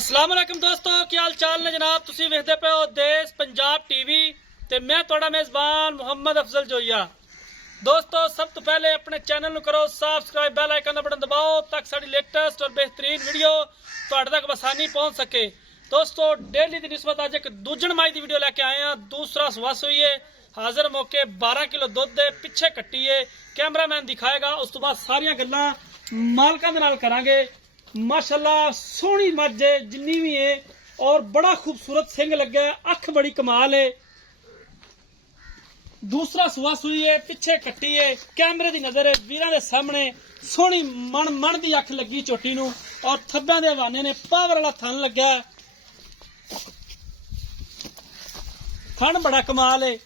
अस्सलाम वालेकुम दोस्तों, क्या हाल चाल ने जनाब। तुसी वेखदे पे हो देश पंजाब टीवी ते मैं तुहाडा मेज़बान मुहम्मद अफजल जोइया। दोस्तों सब तो पहले अपने चैनल नूं करो सबसक्राइब, बैल आइकन दा बटन दबाओ ताकि साडी लेटेस्ट और बेहतरीन वीडियो तुहाडे तक आसानी पहुंच सके। दोस्तों डेली की निस्बत अज एक दूजण माई की वीडियो लैके आए हैं। दूसरा सुबह हुई है हाजिर मौके 12 किलो दुध दे पिछे कट्टी है, कैमरामैन दिखाएगा। उस तो बाद सारिया गल्लां मालकां दे नाल करांगे। माशाल्लाह सोहनी मझ है जिन्नी भी है और बड़ा खूबसूरत सिंग लगे, अख बड़ी कमाल है। दूसरा सुहा सुई है, पिछे कट्टी है, कैमरे की नजर है वीरां दे सामने। सोहनी मन मन की अख लगी चोटी नूं और थब्बियां दे हवाने ने पावर वाला थन लग्या। थन बड़ा कमाल है।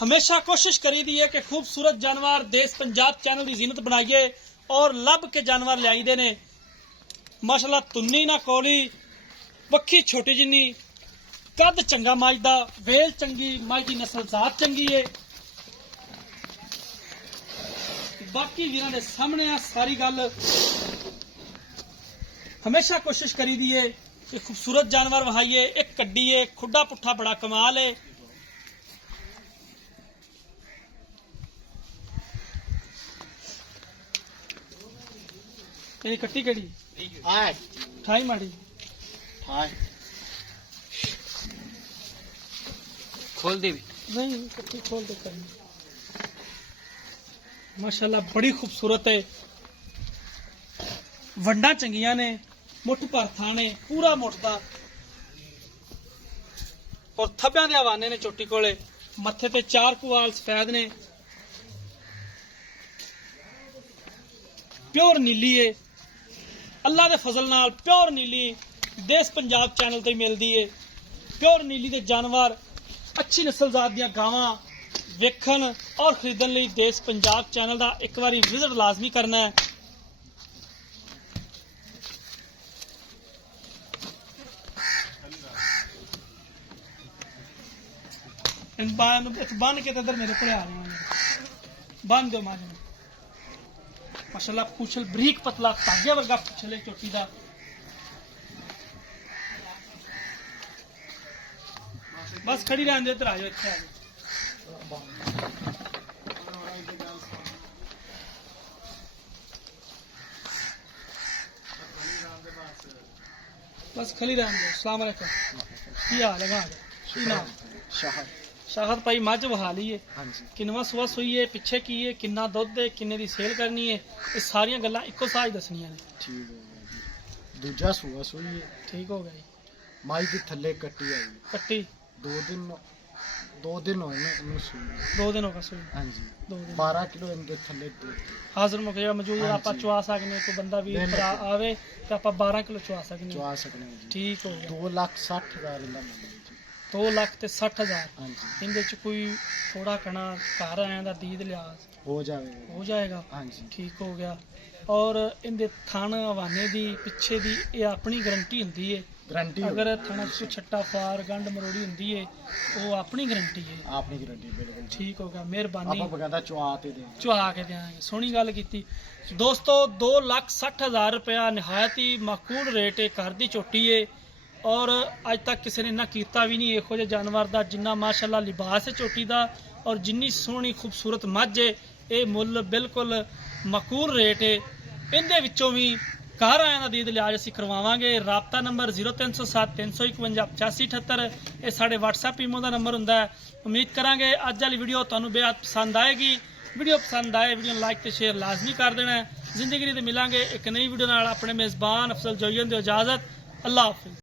हमेशा कोशिश करी दी है कि खूबसूरत जानवर देश पंजाब चैनल की जीनत बनाइए और लब के जानवर लियाईदे ने। माशाल्लाह तुन्नी ना कोली, पक्खी छोटी जिन्नी, कद चंगा मझ दा, वेल चंगी, मझ की नस्ल जात चंगी है। बाकी वीरां दे सामने आ सारी गल। हमेशा कोशिश करी दी है कि खूबसूरत जानवर वहाइए। एक कड्डी है, खुडा पुट्ठा बड़ा कमाल है। तेरी कट्टी केड़ी ठाई माड़ी खोल दे नहीं, कट्टी खोल दे करनी। माशाल्लाह बड़ी खूबसूरत है। वंडा चंगिया ने, मुठ भर थाने पूरा मुठदा और थब्बियां दे हवाने ने चोटी कोले। मत्थे ते 4 कुवाल सफेद ने, प्योर नीली है। अल्लाह दे फजल नाल प्योर नीली देश पंजाब चैनल तो ही मिलती है। प्योर नीली के जानवर, अच्छी नस्ल जात दियां गावां वेखण और खरीदण लई देश पंजाब चैनल का एक बार विजिट लाजमी करना है। बन के इधर मेरे को आ रहे हैं, बन दो मारे। माशाल्लाह पूछल बरीक पतला धागे वर्गा पूछल है चोटी का। बस खड़ी रहने दे, इधर आ जाओ, इत्थे आ जाओ। बस खड़ी रहने दो। अस्सलाम वालेकुम, की हाल है? की नाम? शाहद भाई मझ वहा ली है, किनवा सुहा सुई है, पिछे की है, किन्ना दुध है, किन्ने दी सेल करनी है, ये सारिया गल्लां इक्को साथ दसनियां ने। ठीक हो गया जी। दूजा सुहा सुई है, ठीक हो गया जी। माई दी थल्ले कट्टी आई कट्टी 2 दिन होए ने इन्नू सुई। 2 दिन हो गए सुई। हां जी 2 दिन 12 किलो इनके थल्ले दूध हाजिर मुक जेड़ा मौजूद है। आप चुआ सकने, कोई बंदा भी भरा आवे तो आप 12 किलो चुआ सकने। चुआ सकने जी। ठीक हो गया। 2,60,000 इंदा मिल जी। 2,60,000 हां जी इंदे च कोई थोड़ा कना घर आया दा दीद लिहाज हो जाएगा। हो जाएगा। हां जी ठीक हो गया। और इंदे थन हवाने दी पिछे दी ये अपनी गारंटी हुंदी है। गारंटी अगर थन कोई छट्टा फार गंढ मरोड़ी हुंदी है वो अपनी गारंटी है। आपनी गारंटी बिल्कुल ठीक हो गया, मेहरबानी। आप बकायदा चुआ ते दे चुहा के देंगे। सोहनी गल की दोस्तों। 2,60,000 रुपया निहायत ही माकूल रेट है। घर की चोटी है और अज तक किसी ने इन्ना कीता भी नहीं इहो जिहे जानवर का जिन्ना माशाल्लाह लिबास है चोटी का और जिन्नी सोहनी खूबसूरत मझ है। ये मुल बिल्कुल माकूल रेट है। इहदे विचों भी घर आया का दीद लिहाज असीं करवावांगे। राबता नंबर 0307 351 8578 ये साढ़े WhatsApp ईमो का नंबर हुंदा है। उम्मीद करांगे अज वाली वीडियो तुहानूं बेहद पसंद आएगी। वीडियो पसंद आए वीडियो लाइक तो शेयर लाजमी कर देना है। जिंदगी तो मिलांगे एक नई वीडियो नाल। अपने मेज़बान अफजल जोइया दी इजाजत। अल्लाह हाफिज़।